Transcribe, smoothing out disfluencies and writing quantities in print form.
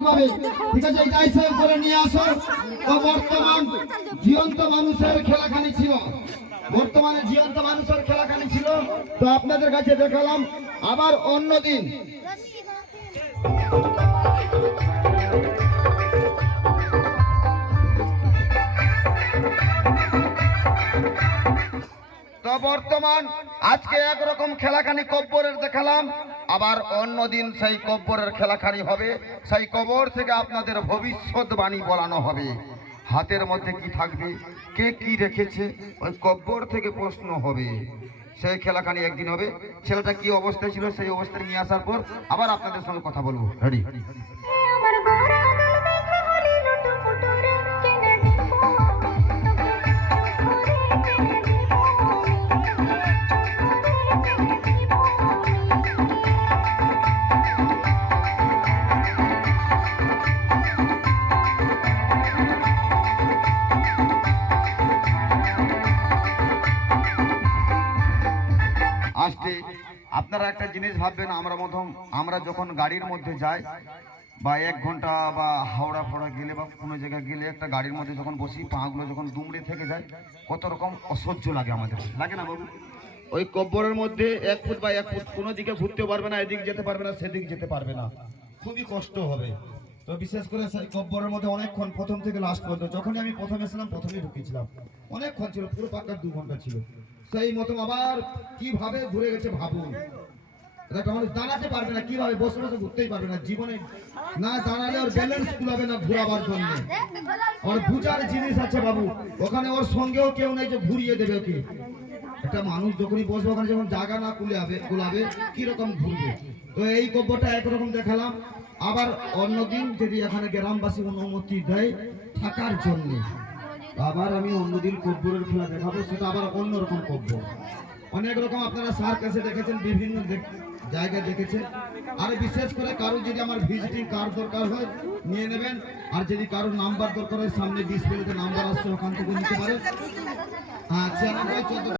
ঠিক আছে, এই দায়িত্ব করে নিয়ে আসো। তো বর্তমান জীবন্ত মানুষের খেলাখানি ছিল, বর্তমানে জীবন্ত মানুষের খেলাখানি ছিল, তো আপনাদের কাছে দেখালাম। আবার অন্যদিন তো বর্তমান আজকে একরকম খেলাখানি কব্বরের দেখালাম, আবার অন্যদিন সেই কব্বরের খেলাখানি হবে। সেই কবর থেকে আপনাদের ভবিষ্যৎবাণী বলানো হবে। হাতের মধ্যে কি থাকবে, কে কি রেখেছে, ওই কব্বর থেকে প্রশ্ন হবে। সেই খেলাখানি একদিন হবে। ছেলেটা কি অবস্থায় ছিল সেই অবস্থায় নিয়ে আসার পর আবার আপনাদের সঙ্গে কথা বলবো। রেডি? আসতে আপনারা একটা জিনিস ভাববেন, আমরা যখন গাড়ির মধ্যে যাই বা 1 ঘন্টা বা হাওড়া ফাওড়া গেলে বা কোনো জায়গায় গেলে একটা গাড়ির মধ্যে যখন বসি, পাগুলো যখন দুমড়ে থেকে যায়, কত রকম অসহ্য লাগে আমাদের, লাগে না বাবু? ওই কব্বরের মধ্যে 1 ফুট বা 1 ফুট কোনো দিকে ঘুরতে পারবে না, এদিক যেতে পারবে না, সেদিক যেতে পারবে না, খুবই কষ্ট হবে। তো বিশেষ করে সেই কব্বরের মধ্যে অনেকক্ষণ, প্রথম থেকে লাস্ট পর্যন্ত, যখনই আমি প্রথমে এসেছিলাম প্রথমেই ঢুকেছিলাম, অনেকক্ষণ ছিল, পুরো পাক্কা 2 ঘন্টা ছিল। সেই মতো আবার কিভাবে ঘুরে গেছে ভাবুন। একটা মানুষ দাঁড়াতে পারবে না, কিভাবে বসে বসে ঘুরতেই পারবে না, জীবনে না দাঁড়ালে ওর ব্যালেন্স কুলাবে না ঘুরাবার জন্য। ওর বুঝার জিনিস আছে বাবু, ওখানে ওর সঙ্গেও কেউ নেই যে ঘুরিয়ে দেবে ওকে। একটা মানুষ যখনই বসবে ওখানে যখন জায়গা না কুলাবে কিরকম ঘুরবে। তো এই কব্বরটা একরকম দেখালাম। আবার অন্যদিন যদি এখানে গ্রামবাসী অনুমতি দেয় থাকার জন্য, আবার আমি অন্যদিন কব্বরের খেলা দেখাবো, সেটা আবার অন্যরকম কব্বর। অনেক রকম আপনারা সার্কাসে দেখেছেন, বিভিন্ন জায়গায় দেখেছেন। আর বিশেষ করে কারো যদি আমার ভিজিটিং কার্ড দরকার হয় নিয়ে নেবেন, আর যদি কারোর নাম্বার দরকার হয় সামনে ডিসপ্লেতে নাম্বার আসছে, ওখান থেকে নিতে পারেন। হ্যাঁ, 96